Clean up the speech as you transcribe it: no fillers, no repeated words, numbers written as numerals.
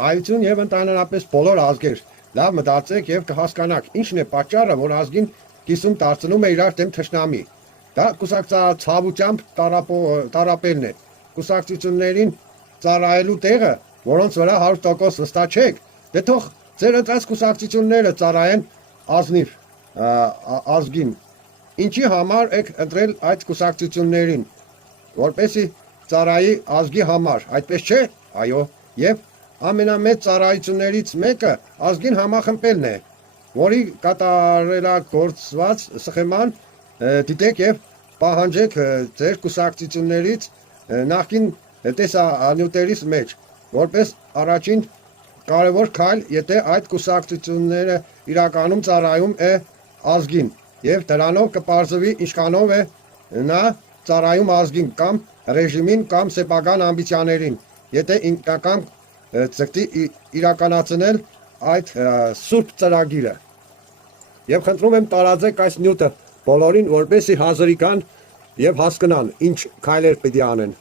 Հայություն եւ ընդհանրապես բոլոր ազգեր լավ մտածեք եւ կհասկանաք ինչն է պատճառը, որ ազգին կիսում դարձնում է իրար դեմ թշնամի։ Դա կուսակցությամբ տարապելն է։ Կուսակցություններին ծառայելու տեղը, որոնց վրա 100% վստահ չեք, դե թող ձեր ընտրած կուսակցությունները ծառայեն ազնիվ ազգին։ Ինչի համար եք ընտրել այդ կուսակցություններին, որպեսզի ծառայի ազգի համար, այդպես չէ՞։ Այո, եւ ամենամեծ ծառայություններից մեկը ազգին համախմբելն է, որի կատարելագործված սխեման դիտեք եւ պահանջեք ձեր կուսակցություններից նախկին տեսանյութերից մեջ, որպես առաջին կարևոր քայլ, եթե այդ կուսակցությունները իրականում ծառայում է ազգին եւ դրանով կպարզվի ինչքանով է նա ծառայում ազգին կամ ռեժիմին կամ սեփական ամբիցիաներին, եթե ինքնական ձգտի իրականացնել այդ սուրբ ծրագիրը։ Եվ խնդրում եմ տարածեք այս նյութը բոլորին, որպեսզի հազարի կան եւ հասկանան ինչ քայլեր պետք է անեն։